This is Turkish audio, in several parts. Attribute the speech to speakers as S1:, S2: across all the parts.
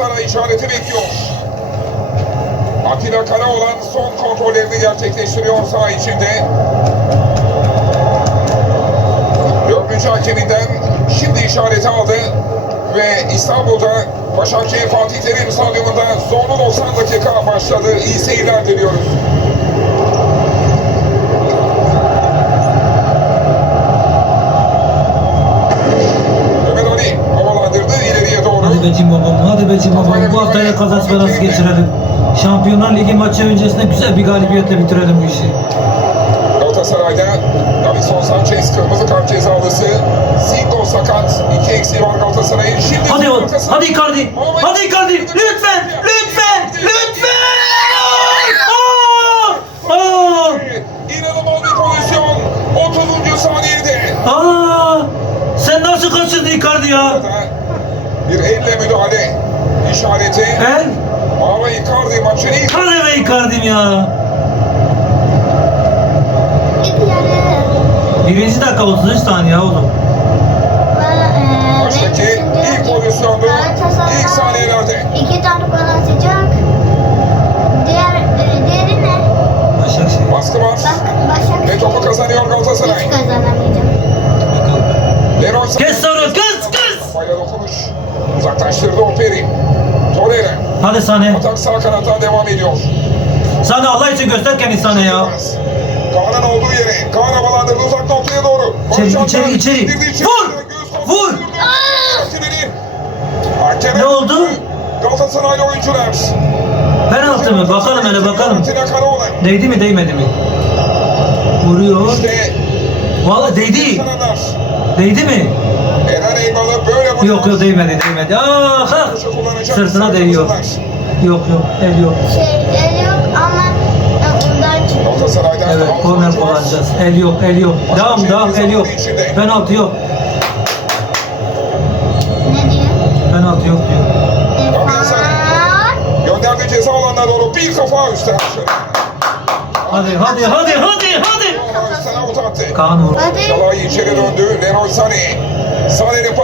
S1: Galatasaray işareti bekliyor. Atilla Karaoğlan son kontrollerini gerçekleştiriyor saha içinde. Dördüncü hakeminden şimdi işareti aldı ve İstanbul'da Başakşehir Fatih Terim Stadyumunda zorlu 90 dakika başladı. İyi seyirler diliyoruz. Mehmet Ali havalandırdı ileriye doğru.
S2: Hadi be Be Cimbom'um. Bu haftaya kazanç belası geçirelim. Şampiyonlar Ligi maçı öncesinde güzel bir galibiyetle bitirelim bu işi.
S1: Galatasaray'da Davison Sanchez kırmızı kart cezalısı. Zingo sakat. İki eksiği var Galatasaray'ın. Şimdi
S2: Hadi oğlum, hadi Icardi, hadi Icardi, lütfen, lütfen, lütfen! Aa! Aa!
S1: İnanılmaz bir pozisyon. 30. saniyede.
S2: Aa! Sen nasıl kaçırdın Icardi ya?
S1: Bir elle müdahale işareti.
S2: El?
S1: Mauro Icardi maçın ilk
S2: Hadi be Icardi'm ya. Birinci dakika 33 saniye oğlum.
S1: Maçtaki ilk pozisyondu. İlk saniyelerde.
S3: İki tane gol atacak. Diğer, e, diğeri ne?
S2: Başakşehir.
S1: Baskı var.
S3: Bak, Başak.
S1: Ve topu kazanıyor Galatasaray.
S3: Hiç kazanamayacağım.
S1: Leroy.
S2: Kes sonra, kes, kes!
S1: Kafayla dokunuş. Uzaklaştırdı Operi. Torreira.
S2: Hadi Sane.
S1: Atak sağ kanattan devam ediyor.
S2: Sane Allah için göster kendini Sane ya.
S1: Kaan'ın olduğu yere. Kaan havalandırdı uzak noktaya doğru.
S2: İçeri, içeri, içeri. Vur! Vur! Ne oldu?
S1: Galatasaraylı oyuncular.
S2: Penaltı mı? Bakalım hele bakalım. Değdi mi değmedi mi? Vuruyor.
S1: İşte
S2: Vallahi değdi. Değdi mi?
S1: Eren.
S2: Yok yok değmedi değmedi. Aa, ha.
S1: Koşu kullanacak.
S2: Sırtına değiyor. Yok yok el yok.
S3: Şey, el yok ama ondan
S2: Evet korner kullanacağız. El yok el yok. Devam devam el yok. Penaltı yok.
S3: Ne diyor?
S2: Penaltı yok diyor.
S3: İrfan.
S1: Gönderdi ceza alanına doğru bir kafa üstten.
S2: Hadi hadi hadi hadi hadi. Kaan vur.
S3: Hadi.
S1: Şalay içeri döndü. Leroy Sané.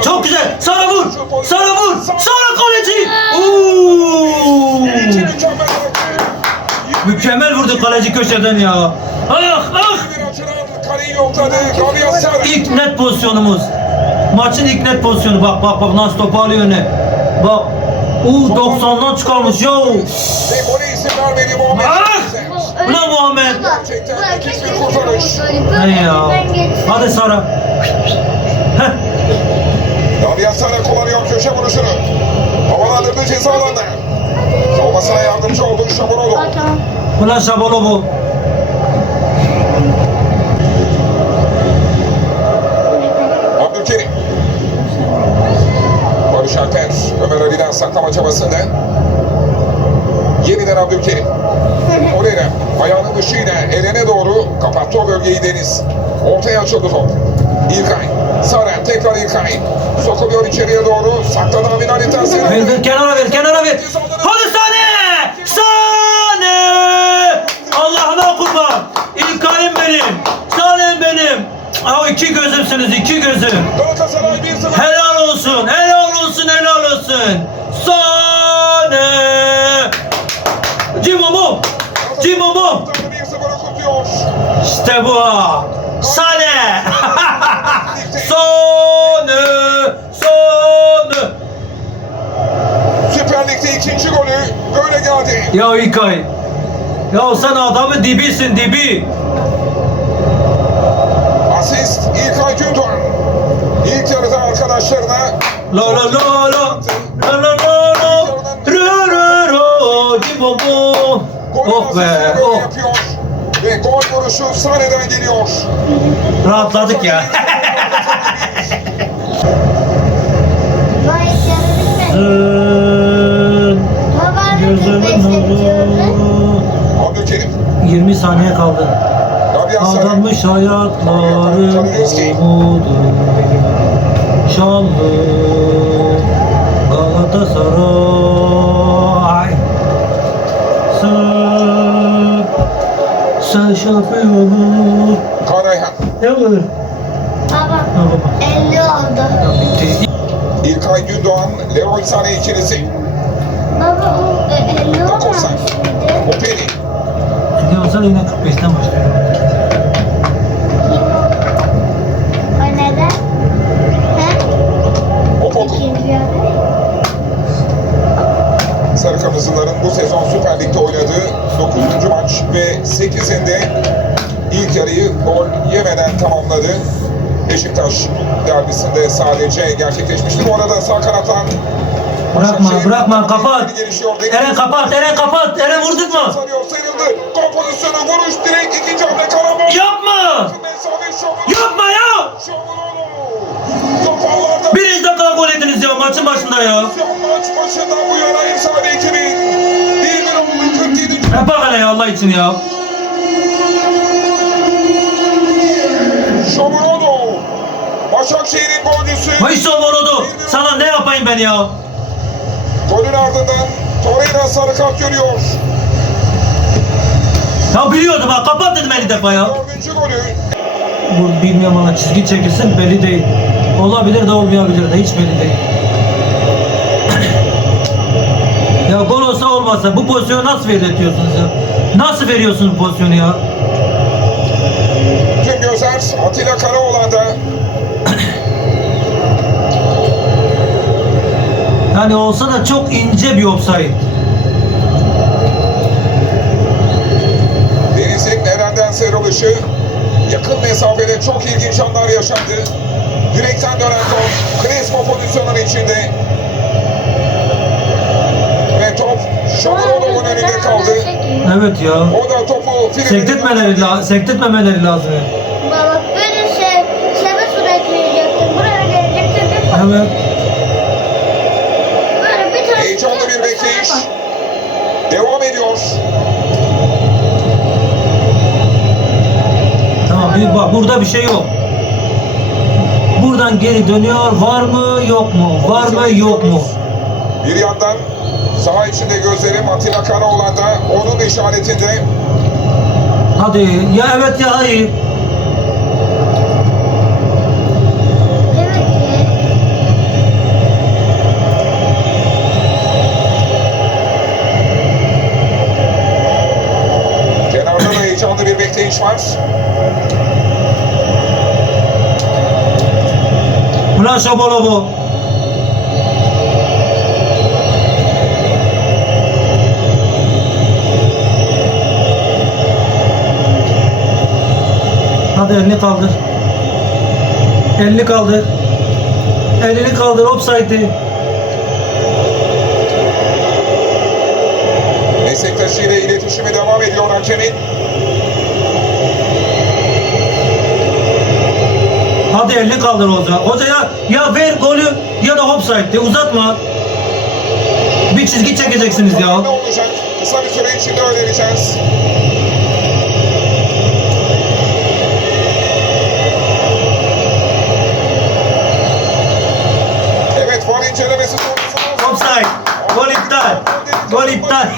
S2: Çok güzel. Sana vur. Sana vur. Sana kaleci. Oo.
S1: Mükemmel
S2: vurdu kaleci köşeden ya. Ah ah. İlk net pozisyonumuz. Maçın ilk net pozisyonu. Bak bak bak nasıl topu alıyor öne. Bak. Uuu 90'dan çıkarmış ya. Ah! Ulan Muhammed. Ne ya? Hadi Sara.
S1: Sara kullanıyor köşe vuruşunu. Havalandırdı ceza alanına. Savunmasına yardımcı oldu Şaburoğlu.
S3: Tamam.
S2: Ulan Şabolo bu.
S1: Abdülkerim. Barış Alper, Ömer Ali'den saklama çabasında. Yeniden Abdülkerim. Oraya ayağının dışıyla elene doğru kapattı o bölgeyi Deniz. Ortaya açıldı top. İlkay. Saren tekrar İlkay. Sokuluyor içeriye doğru. Sakladı Amin Ali tersi.
S2: Ver ver kenara ver kenara ver. Hadi Sane! Sane! Allah'ına kurban. İlkayım benim. Sanem benim. Ha iki gözümsünüz iki gözüm.
S1: Galatasaray 1-0.
S2: Helal olsun, helal olsun, helal olsun. Sane! Cimomo! Cimomo!
S1: 1-0'ı kutluyor.
S2: İşte bu. Sane! Ya İlkay. Ya sen adamın dibisin dibi.
S1: Asist İlkay Gündoğan. İlk yarıda arkadaşlarına
S2: La la la la. La la la la. Rö rö rö. Cimomo.
S1: gol
S2: Oh be, oh.
S1: Ve gol vuruşu sahneden geliyor.
S2: Rahatladık ya.
S3: Vay
S2: 20 saniye kaldı. Aldanmış hayatların umudu. Şanlı Galatasaray. Şampiyonu.
S1: Kaan Ayhan.
S2: Ne olur?
S3: Baba
S2: Ne baba?
S3: 50 oldu.
S1: İlkay Gündoğan, Leroy Sané ikilisi.
S3: Baba o e, 50 olmamış mıydı?
S1: Operi.
S2: Ne olsa da yine 45'ten başlıyor.
S1: Sarı Kırmızıların bu sezon Süper Lig'de oynadığı 9. maç ve 8'inde ilk yarıyı gol yemeden tamamladı. Beşiktaş derbisinde sadece gerçekleşmişti. Bu arada sağ kanattan
S2: Bırakma,
S1: Başakşehir
S2: bırakma, kapat.
S1: Gelişiyor. Deniz
S2: Eren kapat, Eren kapat. Eren vurdurtma.
S1: Sarıyor, sıyrıldı. Gol pozisyonu, vuruş, direkt ikinci hamle karambol.
S2: Yapma. Yapma ya.
S1: Ağlarda.
S2: Birinci dakika gol ediniz ya maçın başında ya.
S1: Maç başından bu yana efsane 2000. 1-1 oldu 47.
S2: Ya bak hele ya Allah için ya.
S1: Şomurodo. Başakşehir'in golcüsü.
S2: Vay Şovorodu. Sana ne yapayım ben ya?
S1: Golün ardından Torreira sarı kart görüyor.
S2: Ya biliyordum ha kapat dedim 50 defa ya.
S1: Dördüncü golü.
S2: Bu bilmiyorum ama çizgi çekilsin belli değil. Olabilir de olmayabilir de hiç belli değil. ya gol olsa olmasa bu pozisyonu nasıl verdirtiyorsunuz ya? Nasıl veriyorsunuz bu pozisyonu ya?
S1: Tüm gözler Atilla Karaoğlan'da.
S2: Yani olsa da çok ince bir offside.
S1: Deniz'in Eren'den sıyrılışı. Yakın mesafede çok ilginç anlar yaşandı. Direkten dönen top. Crespo pozisyonun içinde. Ve top Şomurodo'nun önünde kaldı.
S2: Evet ya.
S1: O da topu
S2: Sektirtmeleri, la sektirtmemeleri lazım.
S3: Baba böyle şey, şebe surat verecektim. Buraya pas.
S2: Evet.
S3: Böyle bir tane.
S1: Heyecanlı bir bekleyiş. Ediyor.
S2: Tamam bir bak burada bir şey yok. Buradan geri dönüyor. Var mı yok mu? Var mı yok mu?
S1: Bir yandan saha içinde gözlerim Atilla Karaoğlan'da. Onun işaretinde
S2: Hadi ya evet ya hayır.
S3: Evet ki.
S1: Kenarda da heyecanlı bir bekleyiş var.
S2: Ulan Şabolobo. Hadi elini kaldır. Elini kaldır. Elini kaldır offside'i.
S1: Meslektaşıyla iletişimi devam ediyor hakemin.
S2: Hadi elini kaldır hoca. Hoca ya, ver golü ya da offside'di uzatma. Bir çizgi çekeceksiniz ya.
S1: Ne olacak? Kısa bir süre içinde öğreneceğiz. Evet, var incelemesi sonrasında
S2: Offside. Gol iptal. Gol iptal.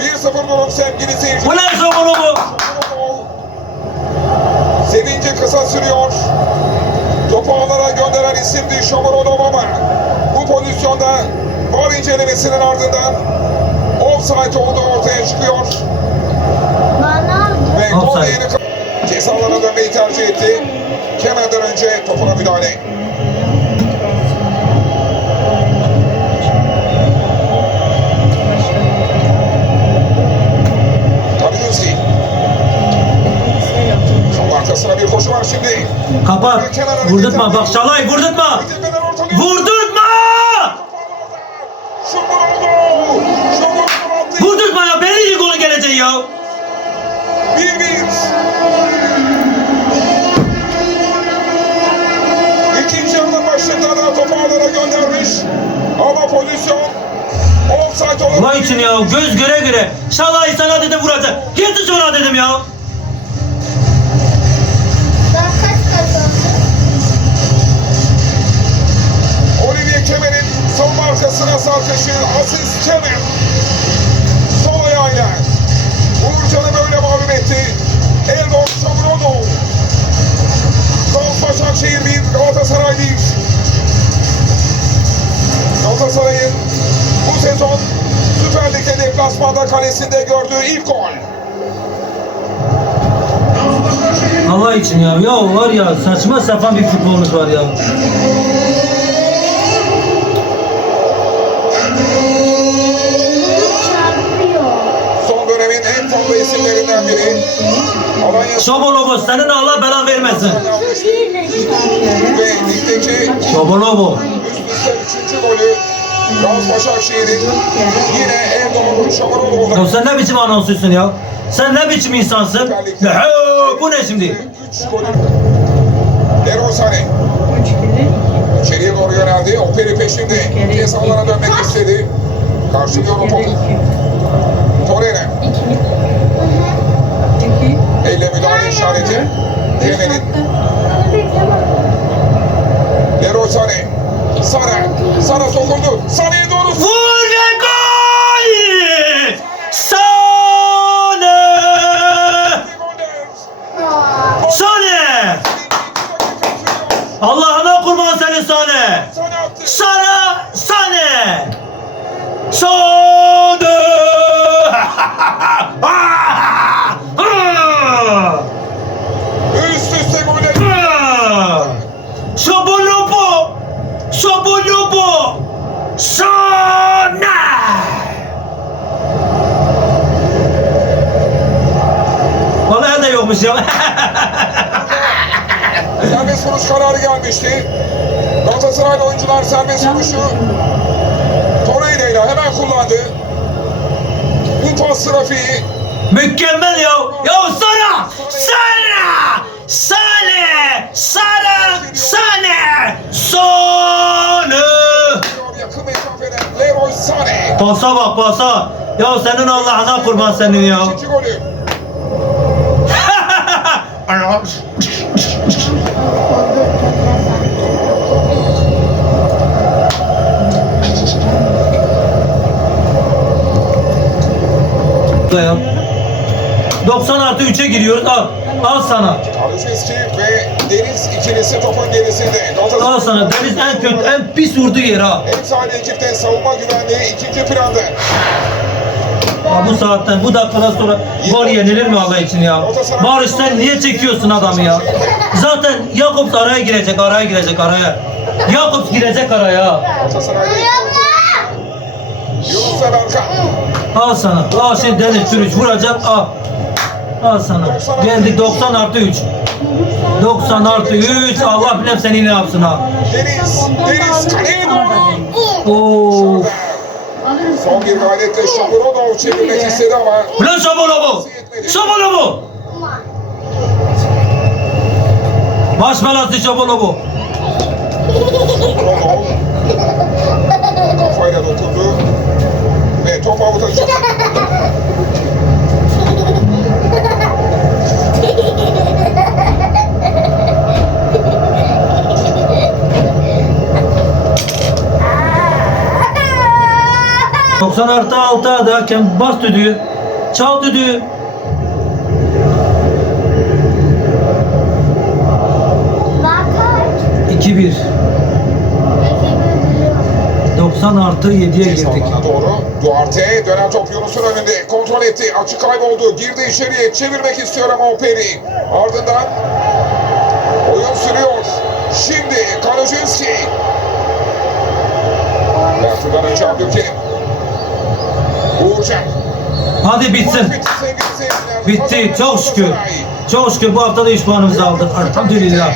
S1: 1-0 durum sevgili seyirciler. Kısa sürüyor. Topu ağlara gönderen isimdi Şomurodov ama bu pozisyonda var incelemesinin ardından offside olduğu ortaya çıkıyor. Ve gol değeri cezalara dönmeyi tercih etti. Kenardan önce topuna müdahale. Arkasına bir koşu var şimdi.
S2: Kapat. Vurdurtma. Bak Şalay vurdurtma. Vurdurtma. Vurdurtma ya. Belli golü gelecek ya.
S1: 1-1. İkinci yarının başında da topu ağlara göndermiş. Ama pozisyon offside olarak...
S2: Ulan için ya. Göz göre göre. Şalay sana dedim vuracak. Getir şuna dedim ya.
S1: sarkışı Aziz Çevir. Sol ayağıyla. Uğurcan'ı böyle mağlup etti. Elvan Samurono. Gaz Başakşehir 1, Galatasaray 1. Galatasaray'ın bu sezon Süper Lig'de deplasmanda kalesinde gördüğü ilk gol.
S2: Allah için ya. Ya var ya saçma sapan bir futbolumuz var ya.
S1: Biri.
S2: Senin Allah belan vermesin.
S1: ve ligdeki
S2: Şabolobo.
S1: üst üste üçüncü golü Gaz Başakşehir'in yine Erdoğan'ın Şamaroğlu'nda
S2: Ya sen ne biçim anonsüsün ya? Sen ne biçim insansın? Ya, bu ne şimdi?
S1: 3 golü. Leroy Sané içeriye doğru yöneldi. Operi peşinde. Alana dönmek istedi. Karşılıyor o topu. Torreira. İşareti. Yemen'in. Leroy Sané. Sara. Sara sokuldu. Sané'ye doğru.
S2: Vur ve gol! Sane!
S3: Aa,
S2: Sane! Allah'ına kurban senin Sane!
S1: Sané attı.
S2: Sana Sane! Sane!
S1: Üst üste goller.
S2: Şabolobo! Şabolobo! Sana! Ya.
S1: Serbest vuruş kararı gelmişti. Galatasaraylı oyuncular serbest vuruşu Torreira ile hemen kullandı. Bu pas trafiği
S2: Mükemmel ya. Ya sana! Sana! Sane! Sana! Sane! Sane!
S1: yakın mesafeden Leroy Sané.
S2: Pasa bak pasa. Ya senin Allah'ına kurban senin ya.
S1: İkinci golü.
S2: Ya. 90 artı 3'e giriyoruz. Al. Al sana.
S1: Kaluzinski ve Deniz ikilisi topun gerisinde.
S2: Al sana. Deniz en kötü, en pis vurduğu yer ha.
S1: sahibi ekipte savunma güvenliği ikinci planda.
S2: Bu saatten, bu dakikadan sonra gol yenilir mi Allah için ya? Barış sen niye çekiyorsun adamı ya? Zaten Jakobs araya girecek, araya girecek, araya. Jakobs girecek araya. Al sana. Al şimdi Deniz Türüç vuracak, al. Al sana. Geldik 90 artı 3. 90 artı 3. Allah bilir seni ne yapsın ha.
S1: Deniz, Deniz kaleye doğru.
S2: Oo.
S1: Son bir gayretle Şamurodov çevirmek istedi ama
S2: Ulan Şabolobo. Şabolobo. Baş belası.
S1: Şamurodov kafayla dokundu ve top avuta çıktı.
S2: 90 artı 6 adı hakem bas düdüğü. Çal düdüğü.
S3: Kaç?
S2: 2-1.
S3: İki bir
S2: 90 artı 7'ye girdik.
S1: Doğru Duarte dönen top Yunus'un önünde kontrol etti. Açık kayboldu. Girdi içeriye. Çevirmek istiyor ama Operi. Ardından oyun sürüyor. Şimdi Kaluzinski. Bertu'dan önce Abdülkerim. Uğurcan.
S2: Hadi bitsin.
S1: Bitti.
S2: Çok şükür. Çok şükür bu hafta da 3 puanımızı aldık. Elhamdülillah.